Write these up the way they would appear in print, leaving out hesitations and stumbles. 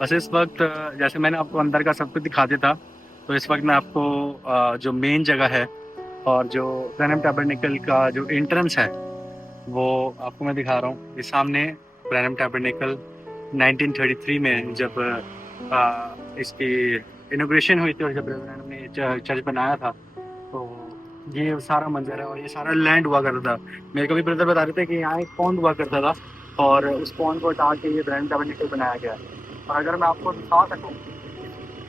बस इस वक्त जैसे मैंने आपको अंदर का सब कुछ दिखा दिया था, तो इस वक्त मैं आपको जो मेन जगह है और जो ब्रैनम टैबरनेकल का जो एंट्रेंस है वो आपको मैं दिखा रहा हूँ। ये सामने ब्रैनम टैबरनेकल 1933 में जब इसकी इनोग्रेशन हुई थी और जब ब्रैनम ने चर्च बनाया था, तो ये सारा मंजर है और ये सारा लैंड हुआ करता था। मेरे को भी ब्रदर बता रहे थे कि यहाँ एक पॉन्ड हुआ करता था और उस पॉन्ड को हटा के ये ब्रैनम टैबरनेकल बनाया गया है। और अगर मैं आपको दिखा सकूँ,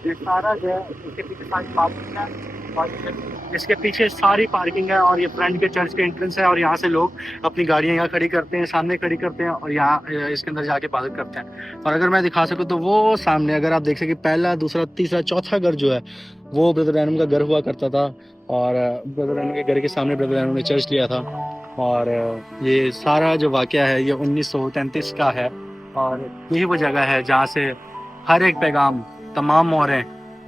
ये सारा जो है इसके पीछे सारी पार्किंग है और इसके पीछे सारी पार्किंग है और ये फ्रंट के चर्च के एंट्रेंस है और यहाँ से लोग अपनी गाड़ियाँ यहाँ खड़ी करते हैं, सामने खड़ी करते हैं और यहाँ इसके अंदर जाके इबादत करते हैं। और अगर मैं दिखा सकूँ तो वो सामने अगर आप देख सकें, पहला दूसरा तीसरा चौथा घर जो है वो ब्रदर रैनम का घर हुआ करता था और ब्रदर रैनम के घर के सामने ब्रदर रैनम ने चर्च लिया था। और ये सारा जो वाक़या है ये 1933 का है और यही वो जगह है जहाँ से हर एक पैगाम, तमाम मोहरें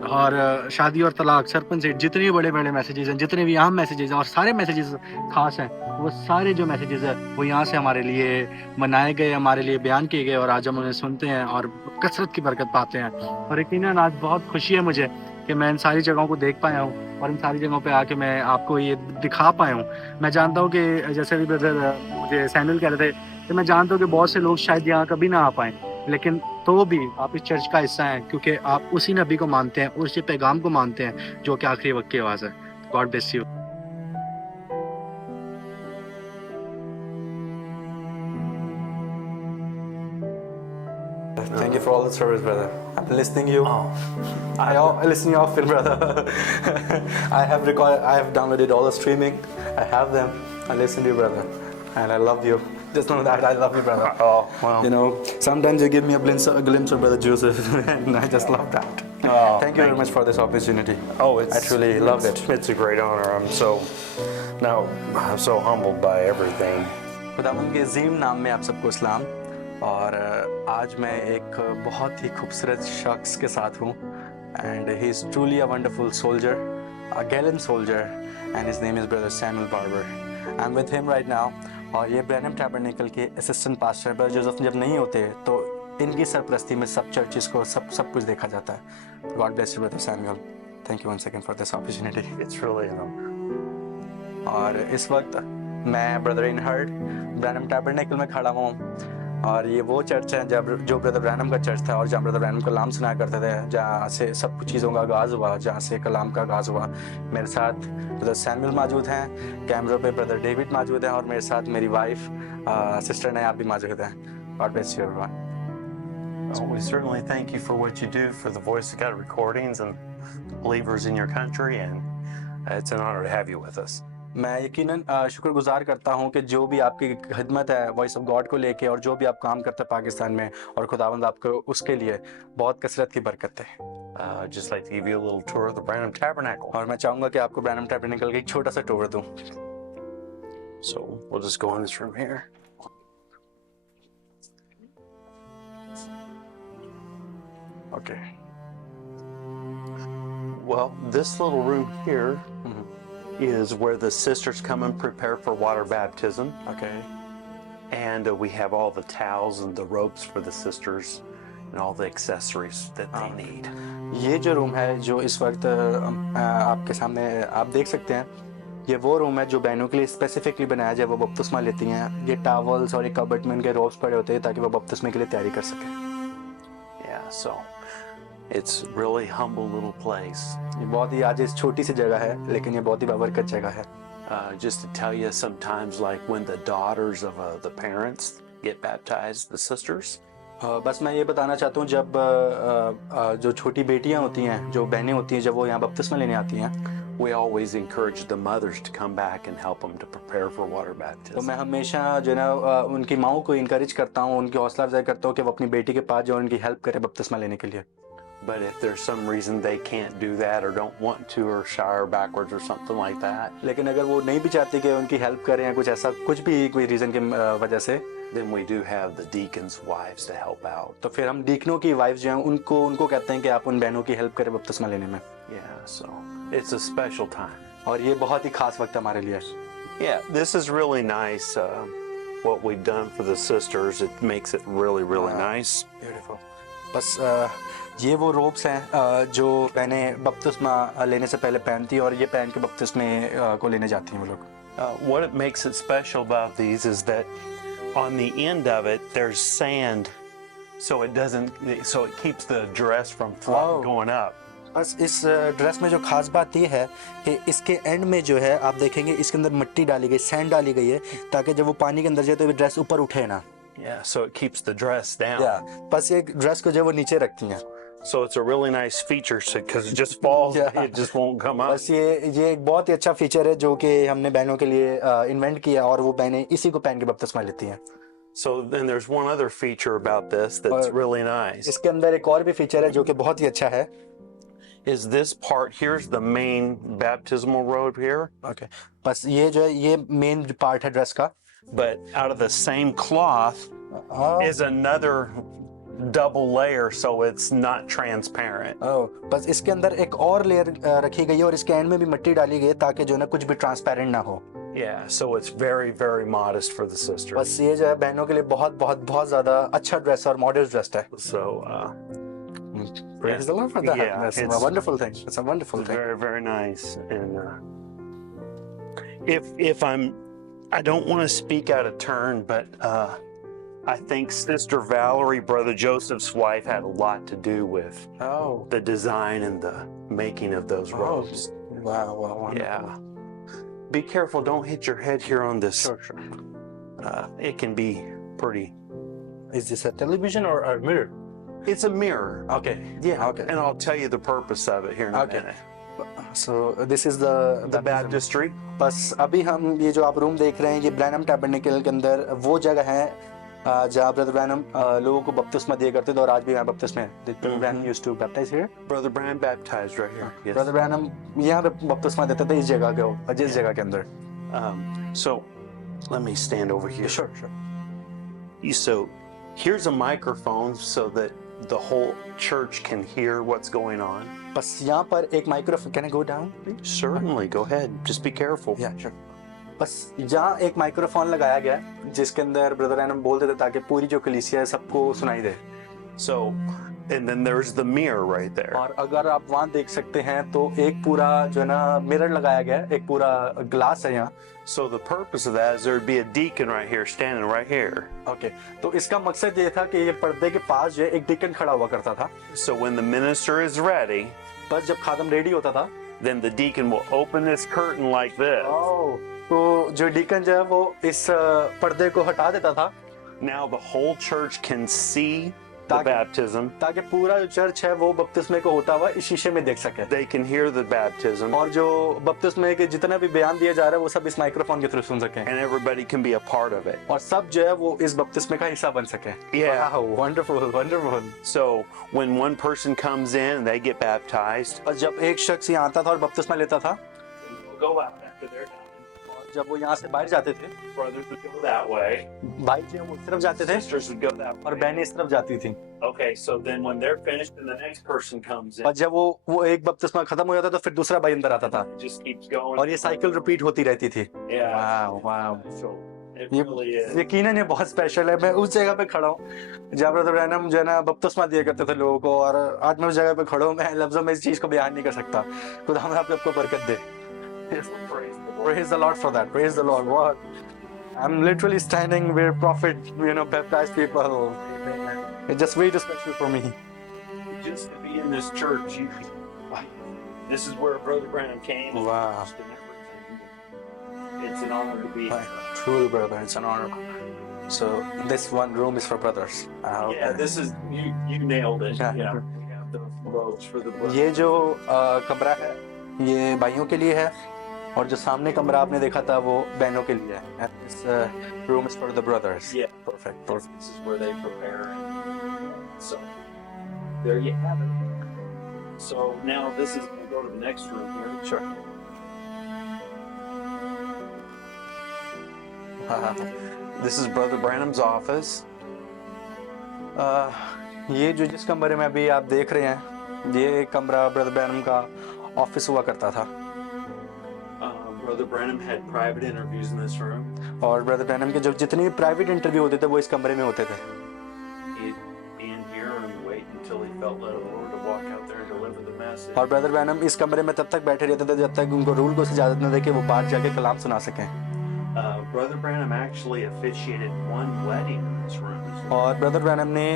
और शादी और तलाक, सरपंच से जितने भी बड़े-बड़े मैसेजेस हैं, जितने भी अहम मैसेजेस हैं और सारे मैसेजेस ख़ास हैं, वो सारे जो मैसेजेस हैं वो यहाँ से हमारे लिए मनाए गए, हमारे लिए बयान किए गए और आज हम उन्हें सुनते हैं और कसरत की बरकत पाते हैं। और यकीनन आज बहुत खुशी है मुझे कि मैं इन सारी जगहों को देख पाया हूँ और इन सारी जगहों पे आके मैं आपको ये दिखा पाया हूँ। मैं जानता हूँ कि जैसे भी ब्रदर मुझे सैमुअल कह रहे थे कि मैं जानता हूँ कि बहुत से लोग शायद यहाँ कभी ना आ पाएँ, लेकिन तो भी आप इस चर्च का हिस्सा हैं क्योंकि आप उसी नबी को मानते हैं, उसी पैगाम को मानते हैं जो कि आखिरी वक्त की आवाज़ है। God bless you. Thank you for all the service, brother. I've been listening to you. I listen to you often, brother. I have downloaded all the streaming. I have them. I listen to you, brother, and I love you. Just know that I love you, brother. Oh, well. You know, sometimes you give me a glimpse of Brother Joseph, and I just love that. Oh, thank you very much for this opportunity. Oh, I truly love it. It's a great honor. I'm so humbled by everything. खुदावंद के अजीम नाम में आप सबको सलाम। और आज मैं एक बहुत ही खूबसूरत शख्स के साथ हूँ and he is truly a wonderful soldier, a gallant soldier, and his name is Brother Samuel Barber. I'm with him right now. और ये ब्रैनम टैबरनेकल के असिस्टेंट पास्टर ब्रदर जोसेफ जब नहीं होते तो इनकी सरपरस्ती में सब चर्चेस को सब कुछ देखा जाता है। God bless you, Brother Samuel. Thank you once again for this opportunity. It's really an honor. और इस वक्त मैं ब्रदर इनहर्ड ब्रैनम टैबरनेकल में खड़ा हूँ और ये वो चर्च है जो ब्रदर ब्रैनम का चर्च था और जहाँ ब्रदर ब्रैनम कलाम सुनाया करते थे, जहाँ से सब कुछ चीज़ों का आगाज़ हुआ, जहाँ से कलाम का आगाज़ हुआ। मेरे साथ ब्रदर सैमुअल मौजूद हैं, कैमरों पे ब्रदर डेविड मौजूद हैं और मेरे साथ मेरी वाइफ सिस्टर ने आप भी मौजूद हैं। God bless you, everyone. Well, we certainly thank you for what you do for the Voice of God recordings and the believers in your country, and it's an honor to have you with us. मैं यकीनन शुक्रगुजार करता हूँ कि जो भी आपकी खिदमत है वॉइस ऑफ गॉड को लेके और जो भी आप काम करते हैं पाकिस्तान में, और खुदावंद आपको उसके लिए बहुत कसरत की बरकत है। Just like to give you a little tour of the Branham Tabernacle. और मैं चाहूँगा कि आपको ब्रैनम टैबरनेकल का एक छोटा सा टूर दूँ। So we'll just go in this room here. Okay. Well, this little room here is where the sisters come and prepare for water baptism. Okay. And we have all the towels and the ropes for the sisters and all the accessories that they need. ये जो रूम है जो इस वक्त आपके सामने आप देख सकते हैं, ये वो रूम है जो बहनों के लिए स्पेसिफिकली बनाया जाए, वो बपतिस्मा लेती हैं। ये टावल्स और ये कबर्ड में उनके रोब्स पड़े होते हैं ताकि वो बपतिस्मे के लिए तैयारी कर सकें। Yeah, so it's really humble little place. ये बहुत ही आज इस छोटी सी जगह है लेकिन ये बहुत ही बाबरकत जगह है। Just to tell you, sometimes like when the daughters of the parents get baptized, the sisters. बस मैं ये बताना चाहता हूँ, जब जो छोटी बेटियाँ होती हैं, जो बहनें होती हैं, जब वो यहाँ बपतिस्मा लेने आती हैं, we always encourage the mothers to come back and help them to prepare for water तो baptism. मैं हमेशा जो है ना उनकी माओं को इनकरेज करता हूँ, उनकी हौसला अफजाई करता हूँ कि वो अपनी बेटी के पास जो उनकी हेल्प करे बपतिस्मा लेने के लिए। But if there's some reason they can't do that or don't want to or shy backwards or something like that, लेकिन अगर वो नहीं भी चाहती कि उनकी हेल्प करें या कुछ ऐसा कुछ भी कोई रीज़न की वजह से, then we do have the deacons' wives to help out. तो फिर हम डीकनों की वाइफ जो हैं उनको कहते हैं कि आप उन बहनों की हेल्प करें बपतिस्मा लेने में। Yeah, so it's a special time. और ये बहुत ही खास वक्त हमारे लिए। Yeah, this is really nice. What we've done for the sisters, it makes it really nice. Beautiful. बस ये वो रोब्स हैं जो मैंने बपतिस्मा लेने से पहले पहनती और ये पहन के बपतिस्मे को लेने जाती हैं वो लोग. What it makes it special about these is that on the end of it there's sand, so it keeps the dress from Oh. going up. बस इस ड्रेस में जो खास बात ये है कि इसके एंड में जो है आप देखेंगे इसके अंदर मिट्टी डाली गई, सैंड डाली गई है ताकि जब वो पानी के अंदर जाए तो ये ड्रेस ऊपर उठे ना. Yeah, so it keeps the dress down. या बस ये ड्रेस को जो है वो नीचे रखती हैं. So it's a really nice feature because it just falls, Yeah. it just won't come up. बस ये एक बहुत ही अच्छा फीचर है जो कि हमने बहनों के लिए इन्वेंट किया और वो बहनें इसी को पहन के बपतिस्मा लेती हैं. So then there's one other feature about this that's और really nice. इसके अंदर एक और भी फीचर है जो कि बहुत ही अच्छा है. Is this part here's the main baptismal robe here, okay बस ये जो है ये मेन पार्ट है ड्रेस का. but out of the same cloth is another double layer, so it's not transparent. बस इसके अंदर एक और लेयर रखी गई है और इसके एंड में भी मिट्टी डाली गई है ताकि जो है ना कुछ भी ट्रांसपेरेंट ना हो. Yeah, so it's very, very modest for the sister. बस ये जो है बहनों के लिए बहुत बहुत बहुत ज्यादा अच्छा ड्रेस और मॉडर्न ड्रेस है. So Praise the Lord for that. Yeah, That's a it's- wonderful thing. It's a wonderful thing. very, very nice. And if I don't want to speak out of turn, but I think Sister Valerie, Brother Joseph's wife, had a lot to do with Oh, the design and the making of those robes. wow, wow. Yeah. Be careful, don't hit your head here on this. Sure, sure. It can be pretty. Is this a television or a mirror? It's a mirror. Okay. Yeah. Okay. And I'll tell you the purpose of it here in a Okay. minute. So this is the The baptistry. बस अभी हम ये जो आप रूम देख रहे हैं ये ब्रैनम टैबरनेकल के अंदर वो जगह है जहाँ ब्रदर ब्रैनम लोगों को बपतिस्मा दिया करते थे और आज भी यहाँ बपतिस्मा है. Brother Branham used to baptize here. Brother Branham baptized right here. Yes. Brother Branham यहाँ पे बपतिस्मा देते थे इस जगह के जिस जगह के अंदर. So let me stand over here. Sure, sure. So here's a microphone so that the whole church can hear what's going on. बस यहाँ पर एक microphone. Can I go down? Certainly, go ahead. Just be careful. Yeah, sure. बस यहाँ एक माइक्रोफोन लगाया गया है जिसके अंदर ब्रदर ब्रैनम बोलते थे ताकि पूरी जो कलीसिया है सबको सुनाई दे. So, and then there's the mirror right there. और अगर आप वहाँ देख सकते हैं तो एक पूरा जो है ना मिरर लगाया गया है, एक पूरा ग्लास है यहाँ. So the purpose of that is there'd be a deacon right here, standing right here. Okay तो इसका मकसद ये था कि ये पर्दे के पास जो है एक डिकन खड़ा हुआ करता था. So when the minister is ready, बस जब खादम रेडी होता था then the deacon will open this curtain like this. तो जो डिकन जो है वो इस पर्दे को हटा देता था Now the whole church can see the ताकि- baptism. ताकि पूरा जो चर्च है वो बपतिस्मे को होता हुआ इस शीशे में देख सके. They can hear the baptism, और जो बपतिस्मे के जितना भी बयान दिया जा रहा है वो सब इस माइक्रोफोन के थ्रू सुन सके and everybody can be a part of it. और सब जो है वो इस बपतिस्मे का हिस्सा बन सके. Yeah. Wow, wonderful, wonderful. So when one person comes in and they get baptized, और जब एक शख्स यहाँ आता था और बपतिस्मा लेता था go out after they're done. और जब वो यहाँ से बाहर जाते थे Brothers would go that way, भाई जो है वो इस तरफ जाते थे sisters would go that और way. बहनें इस तरफ जाती थी. Okay, so then when they're finished and the next person comes in, और जब वो एक बपतिस्मा खत्म हो जाता तो फिर दूसरा भाई अंदर आता था it just keeps going. और ये साइकिल रिपीट होती रहती थी. Yeah. वाव वाव. So it ये really is. यकीनन ये बहुत स्पेशल है. मैं उस जगह पे खड़ा हूँ जहाँ ब्रदर ब्रैनम जो है ना बपतिस्मा दिया करते थे लोगों को और आज मैं उस जगह पे खड़ा हूँ. मैं लफ्जों में इस चीज को बयान नहीं कर सकता. खुदा हमें आपको बरकत दे. Praise the Lord. Praise the Lord for that. Praise the Lord. What? I'm literally standing where prophet, baptized people. It's just way too special for me. Just to be in this church, this is where Brother Branham came. and Wow. preached and everything. It's an honor to be here. Truly, brother, it's an honor. So this one room is for brothers. Yeah, this is you nailed it. Yeah. Yeah, we have the robes for the brothers. ये जो कमरा है ये भाइयों के लिए है और जो सामने कमरा आपने देखा था वो बहनों के लिए है. And this room is for the brothers. Yeah, Perfect. Perfect. this is where they prepare. So there you have it. So now this is going to go to the next room here. Sure. This is Brother Branham's office. ये जो जिस कमरे में अभी आप देख रहे हैं ये कमरा ब्रदर ब्रैनम का ऑफिस हुआ करता था Brother Branham had private interviews in this room. और ब्रदर ब्रैनम के जो जितने भी प्राइवेट इंटरव्यू होते थे वो इस कमरे में होते थे. He'd be in here and wait felt led of the Lord to walk out there and deliver the message. और ब्रदर ब्रैनम इस कमरे में तब तक बैठे रहते थे जब तक उनको रूल को इजाजत न दे कि वो बाहर जाके कलाम सुना सकें। Brother Branham actually officiated one wedding in this room. और ब्रदर ब्रैनम ने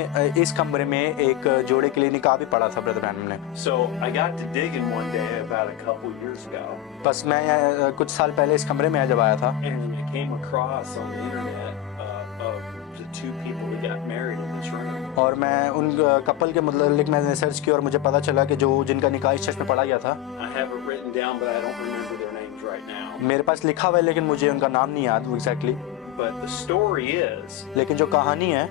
इस कमरे में एक जोड़े के लिए निकाह भी पढ़ा था ब्रदर ब्रैनम ने। So I got to digging one day about a couple years ago, बस मैं कुछ साल पहले इस कमरे में जब आया था and I came across on the internet of the two people who got married in this room. और मैं उन कपल के मतलब मैंने सर्च किया और मुझे पता चला कि जो जिनका निकाह इस चर्च में पढ़ा गया था। I have it written down, but I don't remember their names right now. मेरे पास लिखा हुआ है लेकिन मुझे उनका नाम नहीं याद exactly. But the story is लेकिन जो कहानी है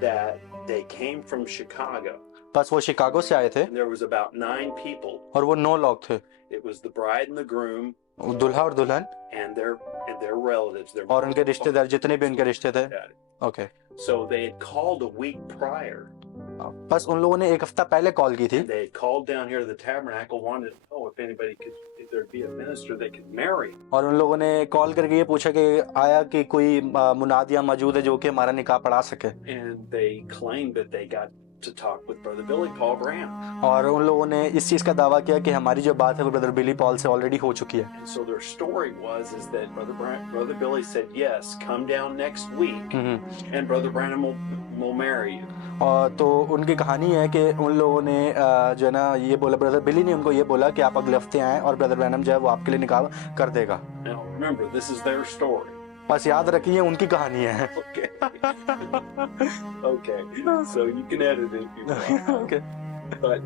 that they came from Chicago. बस वो शिकागो से आए थे And there was about 9 people. और वो 9 लोग थे, It was the bride and the groom दुल्हा और दुल्हन and their relatives. Their और उनके रिश्तेदार जितने भी उनके रिश्ते थे। Okay So they had called a week prior. बस उन लोगों ने एक हफ्ता पहले कॉल की थी They had called down here to the tabernacle, wanted to know if there'd be a minister they could marry. और उन लोगों ने कॉल करके ये पूछा कि आया कि कोई मुनादिया मौजूद है जो कि हमारा निकाह पढ़ा सके। And they claimed that they got to talk with Brother Billy Paul Branham. और उन लोगों ने इस चीज का दावा किया कि हमारी जो बात है वो ब्रदर बिली पॉल से ऑलरेडी हो चुकी है। And so their story was that Brother Billy said, yes, come down next week and Brother Branham will marry you. और तो उनकी कहानी है कि उन लोगों ने जो है ना ये बोला, ब्रदर बिली ने उनको ये बोला कि आप अगले हफ्ते आएं और ब्रदर ब्रैनम जो है वो आपके लिए निकाह कर देगा। Now remember, this is their story. बस याद रखिए उनकी कहानी है। Okay. Okay. So you can edit it if you want. Okay. But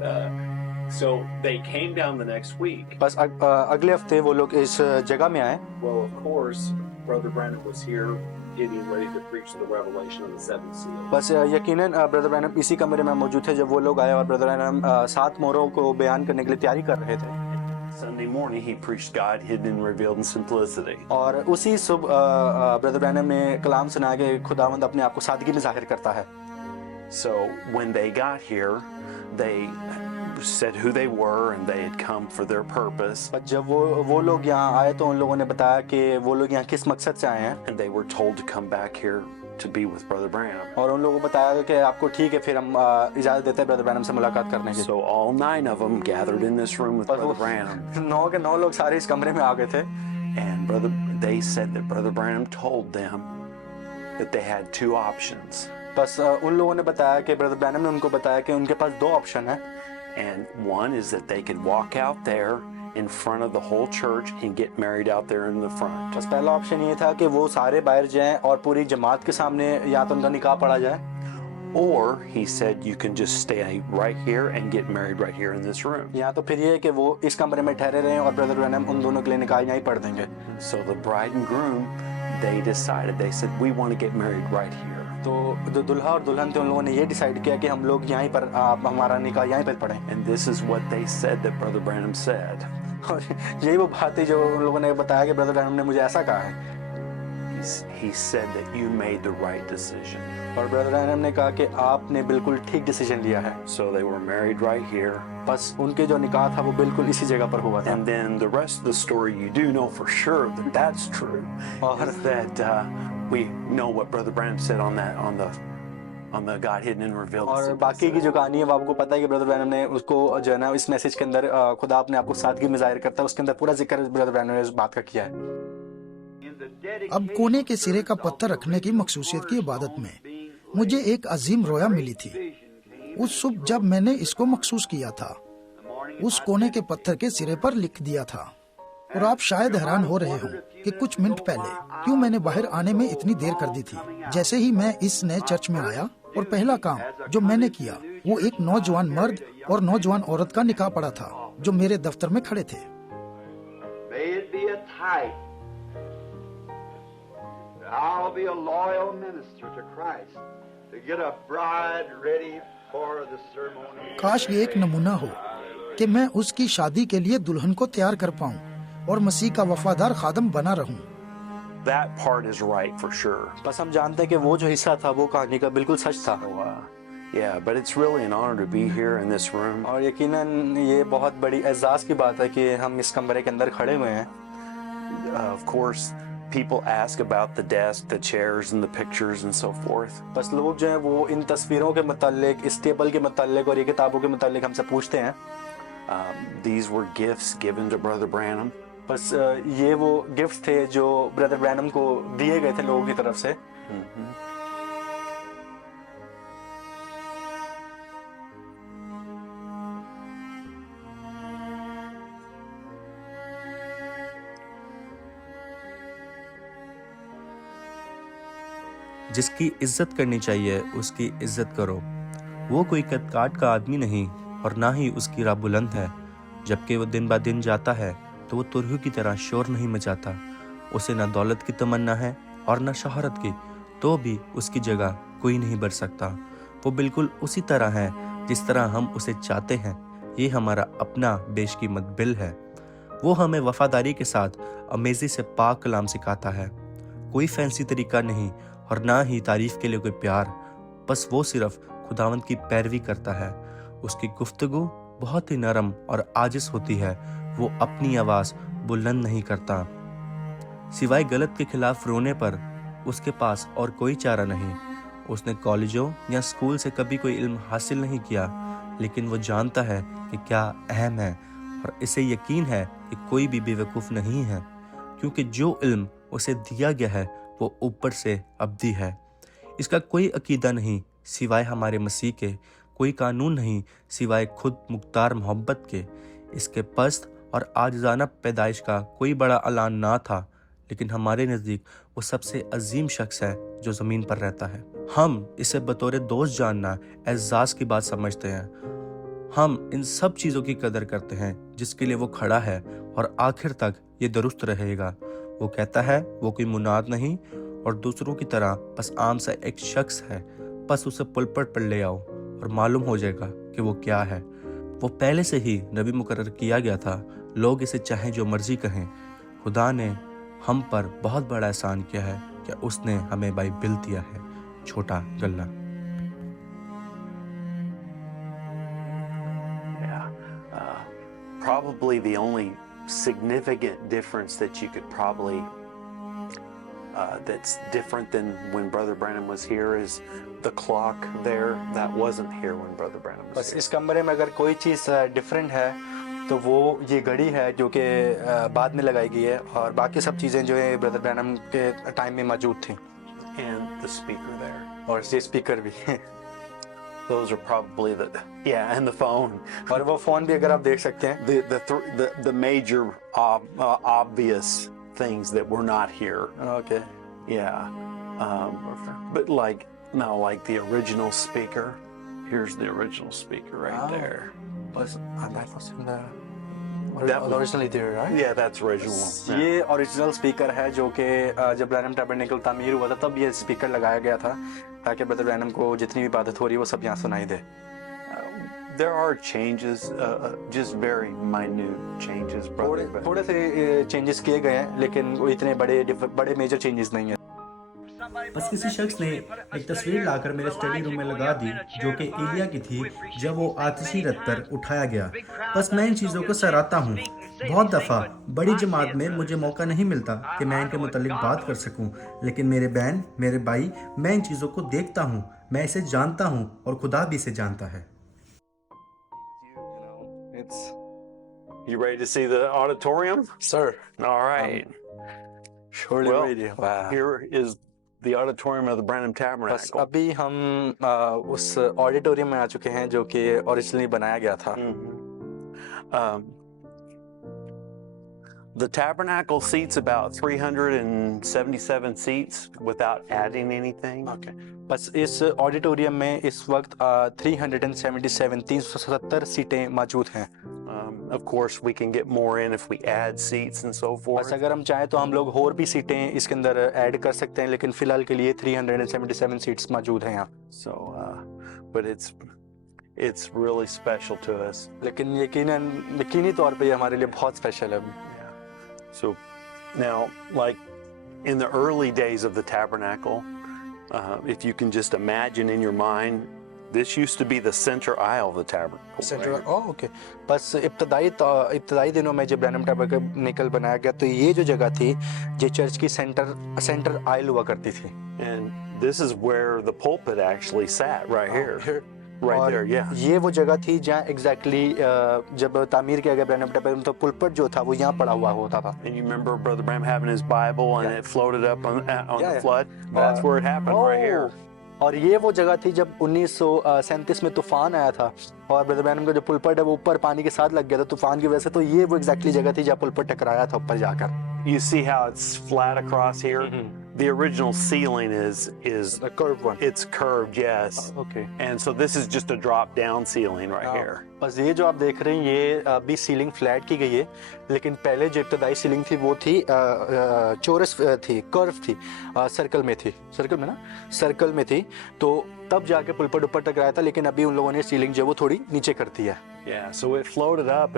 so they came down the next week. बस अगले हफ्ते वो लोग इस जगह में आए। Well, of course, Brother Branham was here getting ready to preach the revelation of the seventh seal. बस यकीनन ब्रदर ब्रैनम इसी कमरे में मौजूद थे जब वो लोग आए और ब्रदर ब्रैनम 7 मोहरों को बयान करने के लिए तैयारी कर रहे थे। Sunday morning, he preached God hidden and revealed in simplicity. और उसी सुबह ब्रदर ब्रैनम ने कलाम सुना के खुदावंद अपने आप को सादगी में जाहिर करता है। So when they got here, they said who they were and they had come for their purpose. पर जब वो लोग यहाँ आए तो उन लोगों ने बताया कि वो लोग यहाँ किस मकसद से आए हैं। And they were told to come back here to be with Brother Branham. और उन लोगों को बताया कि आपको ठीक है फिर हम इजाजत देते हैं ब्रदर ब्रैनम से मुलाकात करने की। So all 9 of them gathered in this room with Brother Branham. 9 के 9 लोग सारे इस कमरे में आ गए थे। And they said that Brother Branham told them that they had 2 options. बस उन लोगों ने बताया कि ब्रदर ब्रैनम ने उनको बताया कि उनके पास 2 ऑप्शन है। And one is that they could walk out there in front of the whole church and get married out there in the front. बस पहला ऑप्शन ये था कि वो सारे बाहर जाएं और पूरी जमात के सामने या तो उनका निकाह पढ़ा जाए, Or he said you can just stay right here and get married right here in this room. या तो फिर ये कि वो इस कमरे में ठहरे रहें और ब्रदर ब्रैनम उन दोनों के लिए निकाह यहीं पढ़ देंगे। So the bride and groom, they decided, they said we want to get married right here. तो जो दुल्हा और दुल्हन थे उन लोगों ने ये डिसाइड किया कि हम लोग यहीं पर हमारा निकाह यहीं पर पढ़ें। And this is what they said that Brother Branham said. और यही वो बात थी जो उन लोगों ने बताया कि ब्रदर ब्रैनम ने मुझे ऐसा कहा है। He said that you made the right decision. और ब्रदर ब्रैनम ने कहा कि आपने बिल्कुल ठीक डिसीजन लिया है। So they were married right here. बस उनके जो निकाह था वो बिल्कुल इसी जगह पर हुआ था। And then the rest of the story, you do know for sure that that's true. Is that we know what Brother Branham said on the God hidden and revealed. और बाकी की जो कहानी है वो आपको पता है कि ब्रदर ब्रैनम ने उसको जो है ना इस मैसेज के अंदर खुदा अपने आप को सादगी में जाहिर करता है, उसके अंदर पूरा जिक्र ब्रदर ब्रैनम ने इस बात का किया है। अब कोने के सिरे का पत्थर रखने की मखसूसियत की इबादत में मुझे एक अजीम रोया मिली थी। उस सुबह जब मैंने इसको मखसूस किया था, उस कोने के पत्थर के सिरे पर लिख दिया था। और आप शायद हैरान हो रहे हो कि कुछ मिनट पहले क्यों मैंने बाहर आने में इतनी देर कर दी थी। जैसे ही मैं इस नए चर्च में आया और पहला काम जो मैंने किया वो एक नौजवान मर्द और नौजवान औरत का निकाह पड़ा था जो मेरे दफ्तर में खड़े थे। I'll be a loyal minister to Christ to get a bride ready for the ceremony. काश ये एक नमूना हो कि मैं उसकी शादी के लिए दुल्हन को तैयार कर पाऊं और मसीह का वफादार खादम बना रहूं। That part is right for sure. बस हम जानते हैं कि वो जो हिस्सा था वो कहानी का बिल्कुल सच था। Yeah, but it's really an honor to be here in this room. और यकीनन ये बहुत बड़ी एजाज की बात है कि हम इस कमरे के अंदर खड़े हुए हैं। Of course, people ask about the desk, the chairs, and the pictures and so forth. बस लोग जो हैं वो इन तस्वीरों के मुतालिक, इस टेबल के मुतालिक और ये किताबों के मुतालिक हमसे पूछते हैं. These were gifts given to Brother Branham. बस ये वो गिफ्ट थे जो ब्रदर ब्रैनम को दिए गए थे लोगों की तरफ से. जिसकी इज्जत करनी चाहिए उसकी इज्जत करो. वो कोई कदकाठ का आदमी नहीं और ना ही उसकी राह बुलंद है. जबकि वो दिन ब दिन जाता है तो वो तुरहु की तरह शोर नहीं मचाता. उसे ना दौलत की तमन्ना है और ना शोहरत की, तो भी उसकी जगह कोई नहीं भर सकता. वो बिल्कुल उसी तरह है जिस तरह हम उसे चाहते हैं. ये हमारा अपना बेशकीमत बिल है. वो हमें वफादारी के साथ अमेज़ी से पाक कलाम सिखाता है. कोई फैंसी तरीका नहीं और ना ही तारीफ के लिए कोई प्यार. बस वो सिर्फ खुदावंद की पैरवी करता है. उसकी गुफ्तगू बहुत ही नरम और आजिज़ होती है. वो अपनी आवाज़ बुलंद नहीं करता. सिवाय गलत के खिलाफ रोने पर उसके पास और कोई चारा नहीं. उसने कॉलेजों या स्कूल से कभी कोई इल्म हासिल नहीं किया, लेकिन वो जानता है कि क्या अहम है और इसे यकीन है कि कोई भी बेवकूफ़ नहीं है, क्योंकि जो इल्म उसे दिया गया है वो ऊपर से अब्दी है. इसका कोई अकीदा नहीं सिवाय हमारे मसीह के, कोई कानून नहीं सिवाय खुद मुख्तार मोहब्बत के. इसके पस्त और आजिज़ाना पैदाइश का कोई बड़ा ऐलान ना था, लेकिन हमारे नज़दीक वो सबसे अजीम शख्स है जो ज़मीन पर रहता है. हम इसे बतौर दोस्त जानना एज़ाज़ की बात समझते हैं. हम इन सब चीज़ों की कदर करते हैं जिसके लिए वो खड़ा है और आखिर तक ये दुरुस्त रहेगा. वो कहता है वो कोई मुनाद नहीं और दूसरों की तरह बस आम सा एक शख्स है. बस उसे पुलपट पर ले आओ और मालूम हो जाएगा कि वो क्या है. वो पहले से ही नबी मुकर्रर किया गया था. लोग इसे चाहे जो मर्जी कहें. खुदा ने हम पर बहुत बड़ा एहसान किया है कि उसने हमें बाइबिल दिया है. छोटा गल्ला. Probably the only significant difference that you could probably that's different than when Brother Branham was here is the clock there. That wasn't here when Brother Branham was बस here. इस कमरे में अगर कोई चीज़ डिफरेंट है तो वो ये घड़ी है जो कि बाद में लगाई गई है, और बाकी सब चीज़ें जो है ब्रदर ब्रैनम के टाइम में मौजूद थी. And the speaker there. और ये स्पीकर भी. Those are probably and the phone. और वो फ़ोन भी अगर आप देख सकते हैं. The major obvious things that were not here. Okay. Yeah. But like the original speaker. Here's the original speaker right Oh. there. बस that was in the That was- originally there, right? Yeah, that's original. Yeah. ये original speaker है जो कि जब Branham tabernacle तामीर हुआ था तब ये स्पीकर लगाया गया था ताकि ब्रदर ब्रैनम को जितनी भी इबादत हो रही है वो सब यहाँ सुनाई दे. There are changes, just very minute changes, brother. but- थोड़े से चेंजेस किए गए हैं, लेकिन वो इतने बड़े मेजर चेंजेस नहीं है. बस किसी शख्स ने एक तस्वीर लाकर मेरे स्टडी रूम में लगा दी जो कि एलिया की थी जब वो आतिशी रथ पर उठाया गया. बस मैं इन चीज़ों को सराहता हूँ. बहुत दफ़ा बड़ी जमात में मुझे मौका नहीं मिलता कि मैं इनके मुतालिक बात कर सकूं, लेकिन मेरे बहन, मेरे भाई, मैं इन चीज़ों को देखता हूँ, मैं इसे जानता हूँ और खुदा भी इसे जानता है. You ready to see the auditorium? Sir, All right. surely Well, ready. Wow. Here is the auditorium of the Branham बस Tabernacle. अभी हम उस ऑडिटोरियम में आ चुके हैं जो कि ओरिजिनली बनाया गया था. The tabernacle seats about 377 seats without adding anything. Okay. बस इस ऑडिटोरियम में इस वक्त 377 सीटें मौजूद हैं. Of course, we can get more in if we add seats and so बस forth. अगर हम चाहें तो हम लोग और भी सीटें इसके अंदर ऐड कर सकते हैं, लेकिन फिलहाल के लिए 377 सीट्स मौजूद हैं यहाँ. So, but it's really special to us. लेकिन यकीनी तौर पे ये हमारे लिए बहुत स्पेशल है. So now, like in the early days of the tabernacle, if you can just imagine in your mind This used to be the center aisle of the tabernacle. Central okay बस इब्तदाई दिनों में जब ब्रैनम टैबरनेकल बनाया गया तो ये जो जगह थी ये चर्च की सेंटर आइल हुआ करती थी And this is where the pulpit actually sat, right here. Right और there, yeah. ये वो जगह थी जहाँ एग्जैक्टली जब तामीर किया गया ब्रैनम टैबरनेकल तो पुलपट जो था वो यहाँ पड़ा हुआ होता था And you remember Brother Branham having his Bible and it floated up on Yeah. the flood? That's where it happened, right here. और ये वो जगह थी जब 1937 में तूफान आया था और ब्रदर ब्रैनम का जो पुलपट है वो ऊपर पानी के साथ लग गया था तूफान की वजह से तो ये वो एग्जैक्टली जगह थी जहाँ पुलपट टकराया था ऊपर जाकर You see how it's flat across here? The original ceiling is curve one it's curved, yes. Okay And so this is just a drop down ceiling right here. बस ये जो आप देख रहे हैं ये अभी सीलिंग फ्लैट की गई है लेकिन पहले जो इब्तदाई सीलिंग थी वो थी चौरस थी कर्व थी सर्कल में थी सर्कल में थी तो तब जाके पुलपट ऊपर टकराया था लेकिन अभी उन लोगों ने सीलिंग जो वो थोड़ी नीचे कर दी है Yeah, so it floated up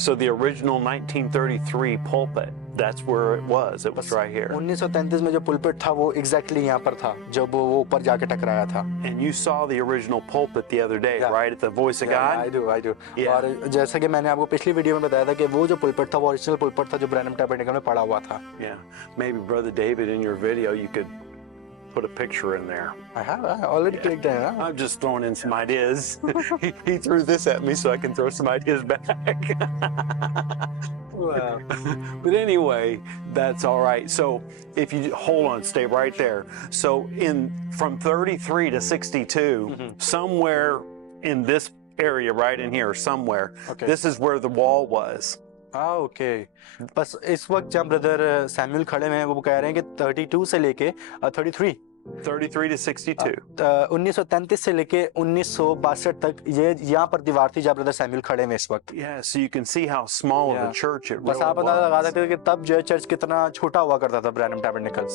so the original 1933 pulpit, that's where it was. It was right here. 1933 में जो पुलपट था वो एग्जैक्टली यहाँ पर था जब वो ऊपर जाके टकराया था And you saw the original pulpit the other day, Yeah. right? At the Voice of God? I do. Yeah. और जैसा कि मैंने आपको पिछली वीडियो में बताया था कि वो जो पुलपट था वो ओरिजिनल पुलपट था जो ब्रैनम टैबरनेकल में पड़ा हुआ था Yeah. Maybe Brother David in your video, you could put a picture in there. I already clicked it. Huh? I'm just throwing in some ideas. He threw this at me so I can throw some ideas back. Wow. But anyway, that's all right. So if you hold on, stay right there. So from 33 to 62, somewhere in this area, right in here, somewhere, Okay. this is where the wall was. Okay बस इस वक्त जब brother Samuel खड़े हैं वो कह रहे हैं कि 32 से लेके 33 33 to 62. 1933 से लेके 1962 तक ये यहाँ पर दीवार थी जहाँ ब्रदर सैमुअल खड़े हैं इस वक्त Yeah, so you can see how small of Yeah. a church it बस really आप अंदाजा लगा was. सकते हो कि तब जो है चर्च कितना छोटा हुआ करता था ब्रैनम टैबरनेकल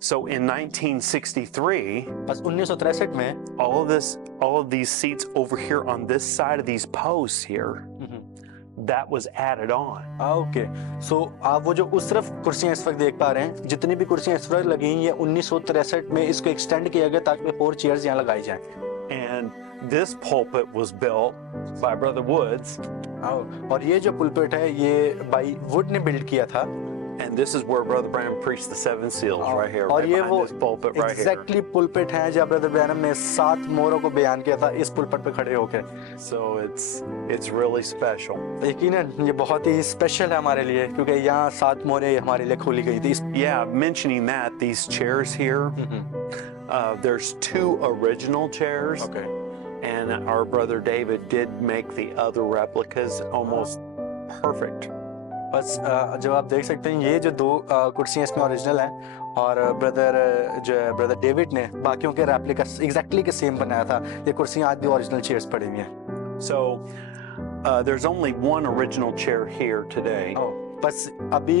So in 1963, बस 1963 में all of these seats over here on this side of these posts here, that was added on. Okay so आप वो जो उस तरफ कुर्सियां इस वक्त देख पा रहे हैं जितनी भी कुर्सियां इस वक्त लगी हैं ये 1963 में इसको एक्सटेंड किया गया ताकि 4 चेयर्स यहाँ लगाई जाएं And this pulpit was built by Brother Woods, और ये जो पुलपिट है ये भाई वुड ने बिल्ड किया था and this is where Brother Branham preached the 7 seals right here, और right ये behind वो this pulpit right here. Exactly pulpit है जहाँ ब्रदर ब्रैनम ने 7 मोहरों को बयान किया था इस पुलपिट पे खड़े होकर So it's really special. यकीनन ये बहुत ही स्पेशल है हमारे लिए क्योंकि यहाँ 7 मोहरें हमारे लिए खोली गई थी Yeah, mentioning that, these chairs here, there's 2 original chairs. Okay And our brother David did make the other replicas almost perfect. बस जब आप देख सकते हैं ये जो 2 कुर्सियां इसमें ओरिजिनल हैं और ब्रदर डेविड ने बाकियों के रेप्लिका एग्जैक्टली के सेम बनाया था ये कुर्सियां आज भी ओरिजिनल चेयर्स पड़ी हुई हैं So there's only one original chair here today. बस अभी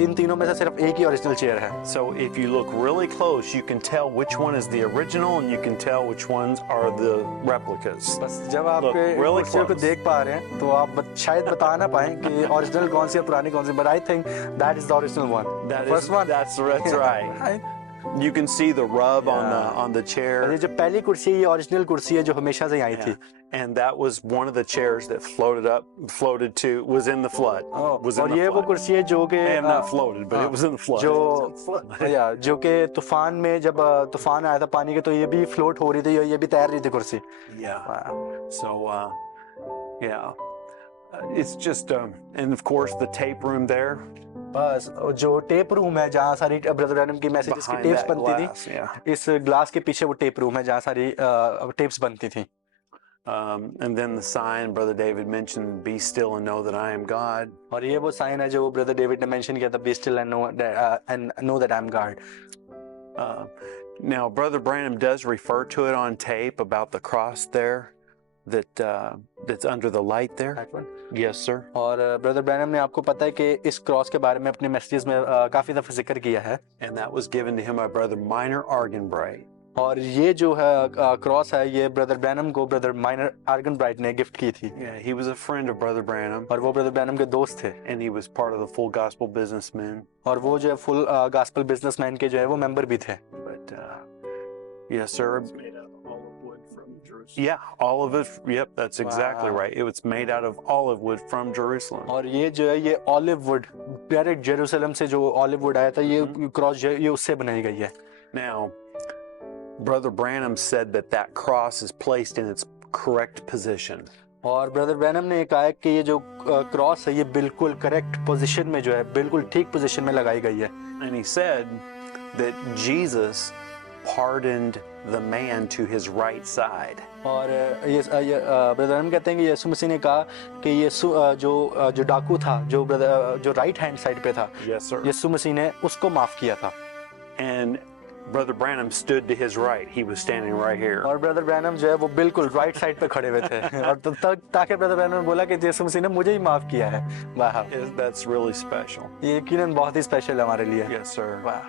इन तीनों में से सिर्फ एक ही ओरिजिनल चेयर है So if you look really close, you can tell which one is the original and you can tell which ones are the replicas. बस जब आप Look, really कुर्सियों को close. देख पा रहे हैं तो आप शायद बता ना पाए कि ओरिजिनल कौन सी है पुरानी कौन सी but I think that is the original one first one That's right. You can see the rub on the chair. ये जो पहली कुर्सी है ये ओरिजिनल कुर्सी है जो हमेशा से आई थी And that was one of the chairs that was in the flood. Was in और the ये वो flood. कुर्सी है जो कि And not floated, but it was in the flood. जो कि तूफान में जब तूफान आया था पानी के तो ये भी फ्लोट हो रही थी ये भी तैर रही थी कुर्सी Yeah. So, it's just, and of course the tape room there. बस जो टेप रूम है जहाँ सारी ब्रदर ब्रैनम की मैसेजेस की Behind टेप्स that बनती glass, थी yeah. इस ग्लास के पीछे वो टेप रूम है जहाँ सारी टेप्स बनती थी And then the sign, Brother David mentioned, "Be still and know that I am God." और ये वो साइन है जो ब्रदर डेविड ने मेंशन किया था be still and know that I am God Now, Brother Branham does refer to it on tape about the cross there, that's under the light there. Yes, sir. और brother Branham ने आपको पता है कि इस क्रॉस के बारे में अपने मैसेजेस में काफी दफा जिक्र किया है And that was given to him by Brother Minor Arganbright. और ये जो है क्रॉस है ये ब्रदर ब्रैनम को ब्रदर माइनर आर्गनब्राइट ने गिफ्ट की थी Yeah, he was a friend of Brother Branham, और वो ब्रदर ब्रैनम के दोस्त थे and he was part of the Full Gospel Businessmen. और वो जो है फुल गॉस्पेल बिजनेसमैन के जो है वो मेंबर भी थे But yes, sir. Jerusalem. Yeah, olive wood. Yep, that's exactly Wow. right. It was made out of olive wood from Jerusalem. और ये जो है ये ऑलिव वुड डायरेक्ट जेरूसलम से जो ऑलिव वुड आया था ये क्रॉस ये उससे बनाई गई है. Now, Brother Branham said that that cross is placed in its correct position. और ब्रदर ब्रैनम ने कहा है कि ये जो क्रॉस है ये बिल्कुल करेक्ट पोजीशन में जो है बिल्कुल ठीक पोजीशन में लगाई गई है. And he said that Jesus pardoned the man to his right side. और ये ब्रदर ब्रैनम कहते हैं कि यीशु मसीह ने कहा कि यीशु जो डाकू था जो राइट हैंड साइड पे था Yes, sir. यीशु मसीह ने उसको माफ किया था. And Brother Branham stood to his right. He was standing right here. और ब्रदर ब्रैनम जो है वो बिल्कुल राइट साइड पे खड़े हुए थे और ताकि ब्रदर ब्रैनम ने बोला कि यीशु मसीह ने मुझे ही माफ किया है. वाह, That's really special. ये यकीनन बहुत ही स्पेशल है हमारे लिए. Yes, sir. वाह.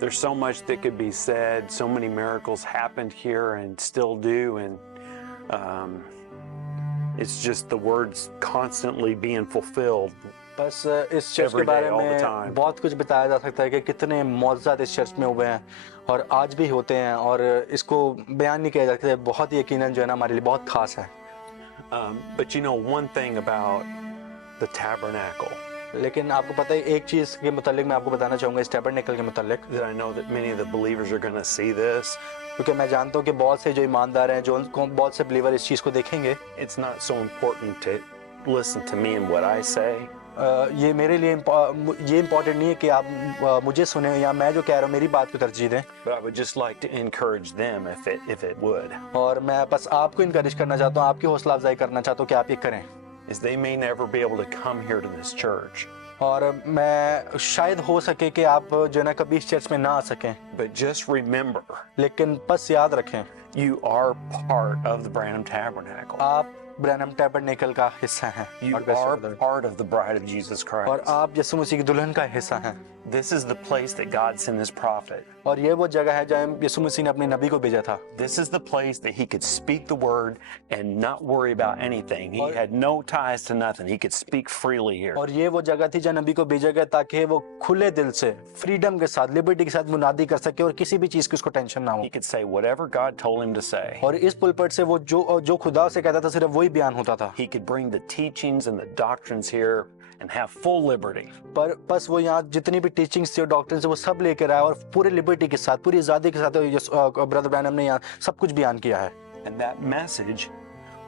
There's so much that could be said. So many miracles happened here and still do. And it's just the words constantly being fulfilled. बस इस चर्च के Every day, बारे all the में time. बहुत कुछ बताया जा सकता है कि कितने मौजज़ात इस चर्च में हुए हैं और आज भी होते हैं और इसको बयान नहीं किया जा सकता. बहुत ही यकीनन जो है ना हमारे लिए बहुत खास है. But you know one thing about the tabernacle लेकिन आपको पता है एक चीज़ के मुतालिक मैं आपको बताना चाहूँगा इस टैबरनेकल के मुतालिक, that I know that many of the believers are going to see this. क्योंकि मैं जानता हूँ कि बहुत से जो ईमानदार हैं जो बहुत से बिलीवर इस चीज़ को देखेंगे. It's not so important to listen to me and what I say. ये मेरे लिए ये इम्पोर्टेंट नहीं है कि आप मुझे सुने या मैं जो कह रहा हूँ मेरी बात को तरजीह दें. But I would just like to encourage them if it would. और मैं बस आपको इनकरेज करना चाहता हूँ, आपकी हौसला अफजाई करना चाहता हूँ कि आप ये करें. Is they may never be able to come here to this church. और मैं शायद हो सके कि आप जो है ना कभी इस चर्च में ना आ सकें, But just remember, लेकिन बस याद रखें you are part of the Branham Tabernacle. आप ब्रैनम टैबरनेकल का हिस्सा हैं. You और वैसे are उधर- part of the bride of Jesus और Christ. आप यीशु मसीह की दुल्हन का हिस्सा हैं. This is the place that God sent his prophet. और ये वो जगह है जहाँ यीशु मसीह ने अपने नबी को भेजा था. This is the place that he could speak the word and not worry about anything. He had no ties to nothing. He could speak freely here. और ये वो जगह थी जहाँ नबी को भेजा गया ताकि वो खुले दिल से फ्रीडम के साथ लिबर्टी के साथ मुनादी कर सके और किसी भी चीज की उसको टेंशन ना हो. He could say whatever God told him to say. और इस पुलपट से वो जो खुदा से कहता था सिर्फ वही बयान होता था. He could bring the teachings and the doctrines here and have full liberty. पर बस वो यहाँ जितनी भी टीचिंग्स थी और डॉक्ट्रिन्स वो सब लेकर आया और पूरे लिबर्टी के साथ पूरी आज़ादी के साथ ब्रदर ब्रैनम ने यहाँ सब कुछ बयान किया है. And that message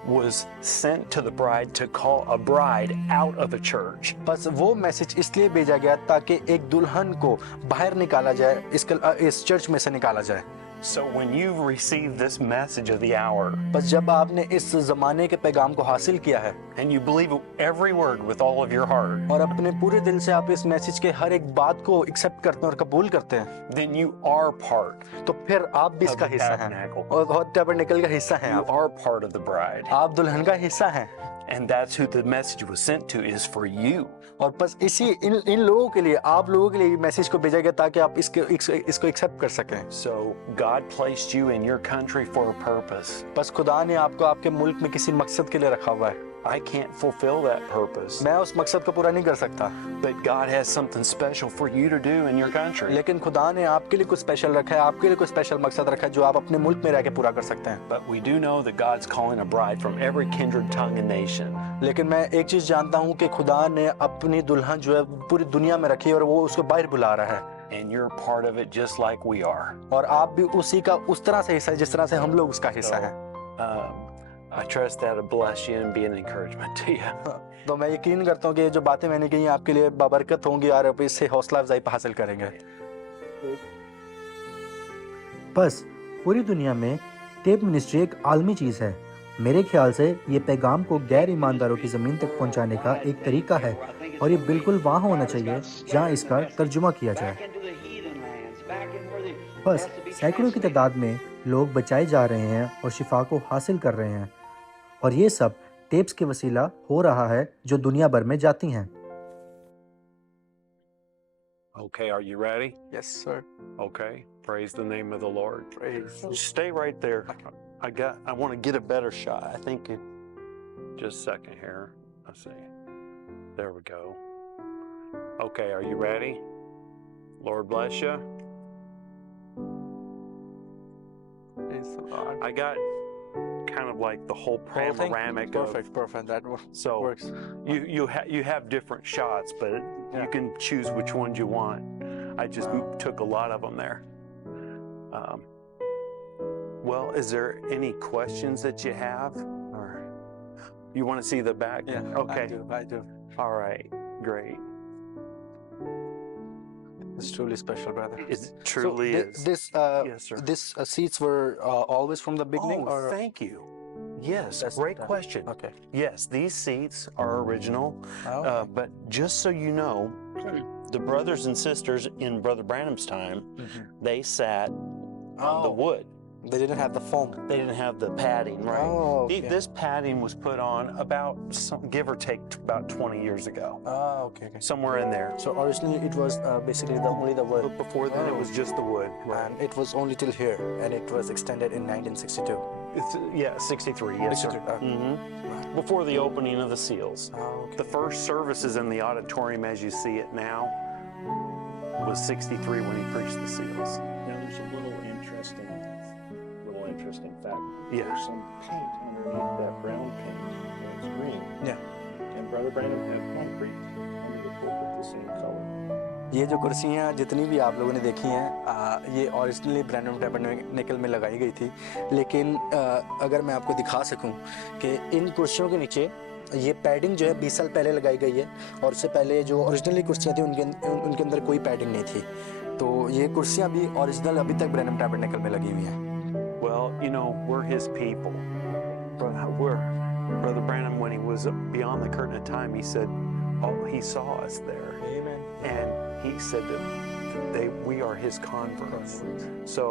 was sent to the bride to call a bride out of a church. बस वो मैसेज इसलिए भेजा गया ताकि एक दुल्हन को बाहर निकाला जाए, इस चर्च में से निकाला जाए. So when you've received this message of the hour बस जब आपने इस जमाने के पैगाम को हासिल किया है and you believe every word with all of your heart, और अपने पूरे दिल से आप इस मैसेज के हर एक बात को एक्सेप्ट करते हैं और कबूल करते हैं, then you are part. तो फिर आप भी इसका the हिस्सा हैं tabernacle. और टैबरनेकल का हिस्सा हैं. You are part of the bride. आप दुल्हन का हिस्सा हैं. And that's who the message was sent to, is for you. और बस इन लोगों के लिए, आप लोगों के लिए मैसेज को भेजा गया ताकि आप इसको एक्सेप्ट कर सकें. So God placed you in your country for a purpose. बस खुदा ने आपको आपके मुल्क में किसी मकसद के लिए रखा हुआ है. I can't fulfill that purpose. मैं उस मकसद को पूरा नहीं कर सकता, But God has something special for you to do in your country. लेकिन खुदा ने आपके लिए कुछ स्पेशल रखा है, आपके लिए कुछ स्पेशल मकसद रखा है जो आप अपने मुल्क में रह के पूरा कर सकते हैं. But we do know that God's calling a bride from every kindred, tongue, and nation. लेकिन मैं एक चीज जानता हूँ कि खुदा ने अपनी दुल्हन जो है पूरी दुनिया में रखी है और वो उसको बाहर बुला रहा है. And you're part of it just like we are. और आप भी उसी का उस तरह से हिस्सा है जिस तरह से हम लोग उसका हिस्सा हैं. I trust that'll bless you and be an encouragement to you. तो मैं यकीन करता हूँ कि ये जो बातें मैंने कही आपके लिए बाबरकत होंगी और आप इससे हौसला अफजाई हासिल करेंगे. बस पूरी दुनिया में टेप मिनिस्ट्री एक आलमी चीज़ है. मेरे ख्याल से ये पैगाम को गैर ईमानदारों की ज़मीन तक पहुंचाने का एक तरीका है और ये बिल्कुल वहाँ होना चाहिए जहाँ इसका तर्जुमा किया जाए. बस सैकड़ों की तादाद में लोग बचाए जा रहे हैं और शिफा को हासिल कर रहे हैं और ये सब टेप्स के वसीला हो रहा है जो दुनिया भर में जाती हैं. Okay, are you ready? Yes, sir. Okay, praise the name of the Lord. Praise. Stay right there. I want to get a better shot. I think just a second here. Let's see. There we go. Okay, are you ready? Lord bless you. Praise the Lord. I got kind of like the whole Whole thing? panoramic of, Perfect. That so works. you have different shots, but Yeah. you can choose which ones you want. I just took a lot of them there. Well, is there any questions that you have, or you want to see the back? Yeah. Okay. I do. All right. Great. It's truly special, brother. It truly is. This Yes, sir. This seats were always from the beginning, Oh, or thank you. Yes, That's- great that- question. okay? Yes, these seats are original, Oh, but just so you know, the brothers and sisters in Brother Branham's time, they sat on the Oh. wood. they didn't have the foam. They didn't have the padding, right? Oh, okay. This padding was put on about, give or take, about 20 years ago, Oh, okay. somewhere in there. So originally it was basically only the wood, But before then, it was just the wood. and it was only till here, and it was extended in 1962. Yeah, 63. Yes, sir. 63, Mhm. Before the opening of the seals. Oh, okay. The first services in the auditorium, as you see it now, was 63 when he preached the seals. Now there's a little interesting fact. Yeah. There's some paint underneath that brown paint. It's green. Yeah. And Brother Branham had concrete under the pulpit the same color. ये जो कुर्सियाँ जितनी भी आप लोगों ने देखी हैं ये ओरिजिनली ब्रैनम टैबरनेकल में लगाई गई थी, लेकिन अगर मैं आपको दिखा सकूं कि इन कुर्सियों के नीचे ये पैडिंग जो है 20 साल पहले लगाई गई है, और उससे पहले जो ओरिजिनली कुर्सियाँ थी उनके अंदर कोई पैडिंग नहीं थी, तो ये कुर्सियाँ भी ओरिजिनल अभी तक ब्रैनम टैबरनेकल में लगी हुई हैं। Well, you know, we're his people. Brother Branham, when he was beyond the curtain of time, he said, oh, he saw us there. Amen. And he said that we are his converts. So,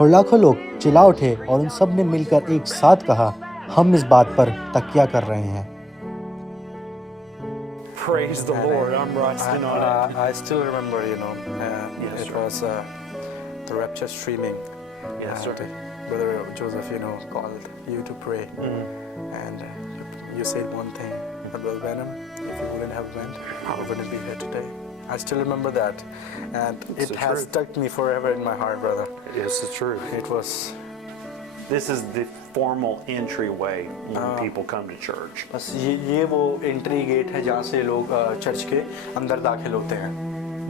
और लाखों लोग चिल्ला उठे और उन सब ने मिलकर एक साथ कहा, हम इस बात पर तकिया कर रहे हैं। praise the Lord. I'm resting on it. I still remember, Yes, it sir. was the rapture streaming. Yes, sir. Brother Joseph, called you to pray, and you said one thing, Brother Branham, if you wouldn't have went, I wouldn't be here today. I still remember that, and It's it the has truth. stuck me forever in my heart, brother. It's the truth. It was This is the formal entryway when people come to church. बस ये वो entry gate है जहाँ से लोग चर्च के अंदर दाखिल होते हैं।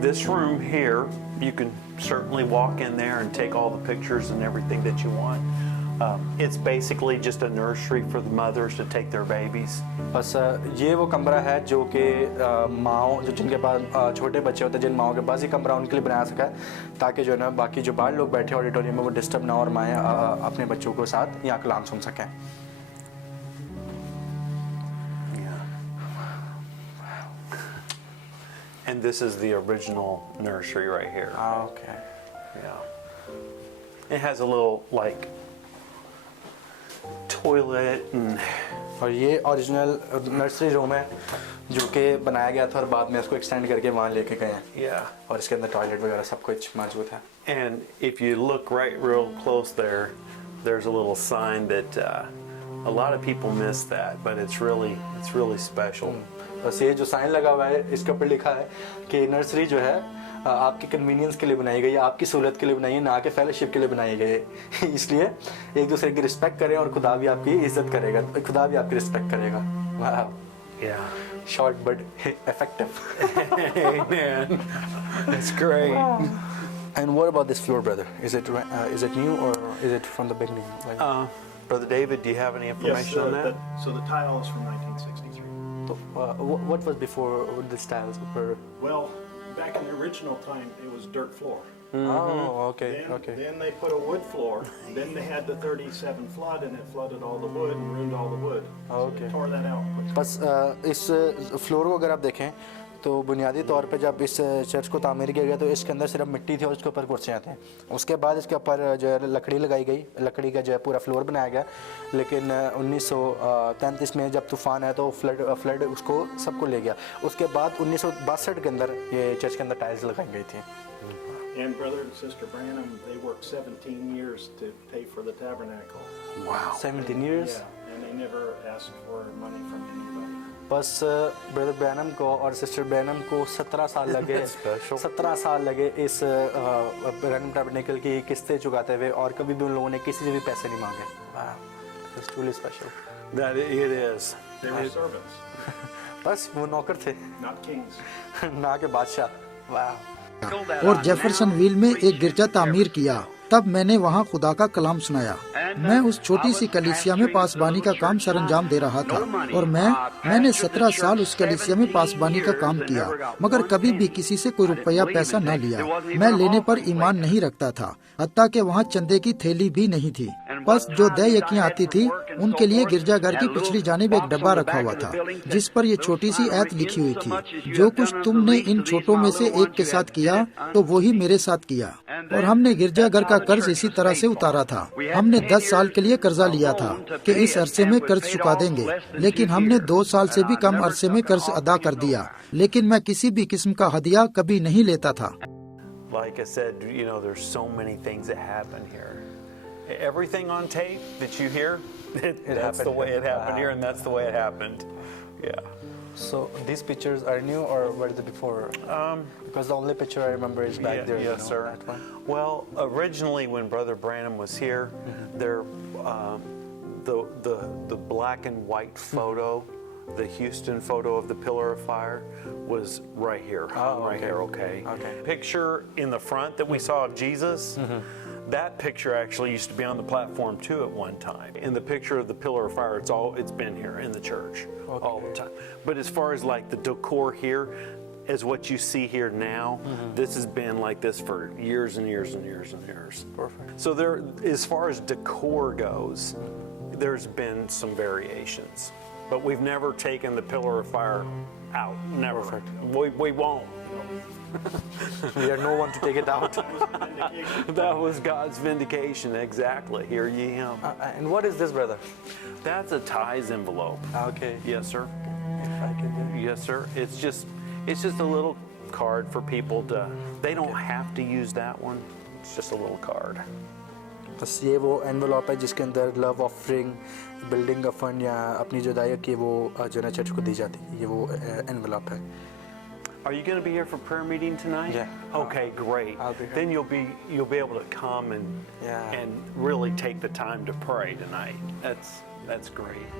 This room here, you can certainly walk in there and take all the pictures and everything that you want. It's basically just a nursery for the mothers to take their babies. बस ये वो कमरा है जो कि माँओं जो जिनके पास छोटे बच्चे होते हैं, जिन माँओं के पास ये कमरा उनके लिए बनाया सका है, ताकि जो है ना बाकी जो बाहर लोग बैठे ऑडिटोरियम में वो डिस्टर्ब ना और माएँ अपने बच्चों को साथ यहाँ कलाम सुन सकें। And this is the original nursery right here. Okay. Yeah. It has a little like toilet and और ये ओरिजिनल नर्सरी रूम है जो कि बनाया गया था और बाद में इसको एक्सटेंड करके वहाँ लेके गए हैं, yeah. और इसके अंदर टॉयलेट वगैरह सब कुछ मौजूद है। And if you look right real close there, there's a little sign that a lot of people miss that, but it's really special. बस ये जो साइन लगा हुआ है इसके ऊपर लिखा है कि नर्सरी जो है आपकी कन्वीनियंस के लिए बनाई गई है, आपकी सहूलत के लिए बनाई है, ना कि फेलोशिप के लिए बनाई गई है। इसलिए एक दूसरे की रिस्पेक्ट करें और खुदा भी आपकी इज्जत करेगा, खुदा भी आपकी रिस्पेक्ट करेगा। वाह, Yeah. Short but effective. Amen. That's great. And what about this floor, brother? Is it new or is it from the beginning? Like, Brother David, do you have any information on that? So the tile is from 1963. what was before the styles were? Well, back in the original time, it was dirt floor. Oh, okay, Then, okay. then they put a wood floor. Then they had the 37 flood, and it flooded all the wood and ruined all the wood. So Okay. they tore that out. बस इस फ्लोर को अगर आप देखें तो बुनियादी तौर पे जब इस चर्च को तामीर किया गया तो इसके अंदर सिर्फ मिट्टी थी और उसके ऊपर कुर्सियाँ थी। उसके बाद इसके ऊपर जो है लकड़ी लगाई गई, लकड़ी का जो है पूरा फ्लोर बनाया गया। लेकिन 1933 में जब तूफ़ान आया तो फ्लड उसको सबको ले गया। उसके बाद 1962 के अंदर ये चर्च के अंदर टाइल्स लगाई गई थी। And brother and sister Branham, they worked 17 years to pay for the tabernacle. Wow. 17 years? Yeah, and they never asked for money from anybody. बस ब्रदर ब्रैनम को और सिस्टर ब्रैनम को 17 साल लगे 17 साल लगे इस ब्रैनम टैबरनेकल की किस्तें चुकाते हुए, और कभी भी उन लोगों ने किसी से भी पैसे नहीं मांगे। It's truly special. That it is. They were servants, बस वो नौकर थे, not kings. ना के बादशाह। वाह। और जेफरसनविल में एक गिरजा तामीर किया। तब मैंने वहाँ खुदा का कलाम सुनाया। मैं उस छोटी सी कलीसिया में पासबानी का काम सरंजाम दे रहा था, और मैंने 17 साल उस कलीसिया में पासबानी का काम किया, मगर कभी भी किसी से कोई रुपया पैसा न लिया। मैं लेने पर ईमान नहीं रखता था, हत्ता कि वहाँ चंदे की थैली भी नहीं थी। बस जो दय यकियाँ आती थी, उनके लिए गिरजाघर की पिछली जानिब एक डब्बा रखा हुआ था, जिस पर ये छोटी सी ऐत लिखी हुई थी, जो कुछ तुमने इन छोटों में से एक के साथ किया, तो वही मेरे साथ किया। और हमने गिरजाघर का कर्ज इसी तरह से उतारा था। हमने 10 साल के लिए कर्जा लिया था कि इस अरसे में कर्ज चुका देंगे, लेकिन हमने 2 साल से भी कम अरसे में कर्ज अदा कर दिया। लेकिन मैं किसी भी किस्म का हदिया कभी नहीं लेता था। Like I said, you know, there's so many things that happen here. Everything on tape that you hear, that's the way it happened here, and that's the way it happened. Yeah. So these pictures are new, or were they before? Because the only picture I remember is back there. Yes, sir. That one. Well, originally when Brother Branham was here, there, the black and white photo, the Houston photo of the pillar of fire, was right here, right here. Okay. Picture in the front that we saw of Jesus. That picture actually used to be on the platform too at one time. In the picture of the pillar of fire, it's been here in the church all the time. But as far as like the decor here, as what you see here now, this has been like this for years and years and years and years. Perfect. So there, as far as decor goes, there's been some variations, but we've never taken the pillar of fire out. Never. Perfect. We won't. We are no one to take it out. That was God's vindication, exactly. Hear ye him. And what is this, brother? That's a tithes envelope. Okay. Yes, sir. If I can get Yes, sir. It's just a little card for people to. They don't have to use that one. It's just a little card. बस ये वो एनवेलॉप है जिसके अंदर love offering, building का फंड या अपनी जो दायक की वो जो है चर्च को दी जाती है, ये वो एनवेलॉप है। Are you going to be here for prayer meeting tonight? Yeah. Okay, great. I'll be here. Then you'll be able to come and really take the time to pray tonight. That's great.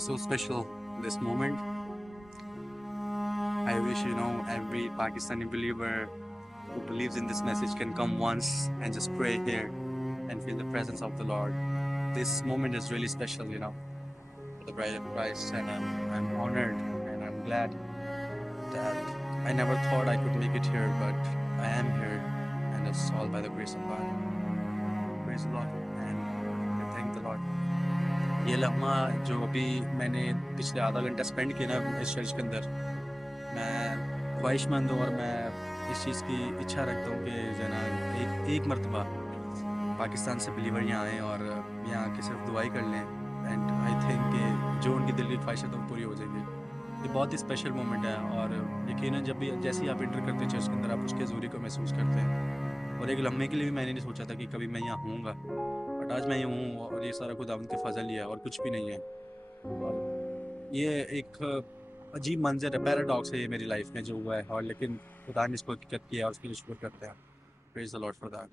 It's so special, this moment. I wish, every Pakistani believer who believes in this message can come once and just pray here and feel the presence of the Lord. This moment is really special, for the bride of Christ, and I'm honored and I'm glad that I never thought I could make it here, but I am here, and it's all by the grace of God. Praise the Lord and I thank the Lord. ये लम्हा जो अभी मैंने पिछले आधा घंटा स्पेंड किया ना इस चर्च के अंदर, मैं ख्वाहिशमंद हूँ और मैं इस चीज़ की इच्छा रखता हूँ कि जो ना एक मरतबा पाकिस्तान से बिलीवर यहाँ आएँ और यहाँ आके सिर्फ दुआई कर लें, एंड आई थिंक कि जो उनकी दिल की ख्वाहिश है तो पूरी हो जाएगी। ये बहुत ही स्पेशल मोमेंट है, और यकीनन जब भी जैसे ही आप इंटर करते हैं चर्च के अंदर आप उसके ज़रूरी को महसूस करते हैं। और एक लम्हे के लिए भी मैंने नहीं सोचा था कि कभी मैं यहाँ हूँगा, बट आज मैं यहाँ हूँ और ये सारा खुदावंद के फजल ही है और कुछ भी नहीं है। और ये एक अजीब मंजर है, पैराडॉक्स है ये मेरी लाइफ में जो हुआ है, और लेकिन खुदा ने इसको हकीकत किया और उसके लिए शुक्र करते हैं। Praise the Lord for that.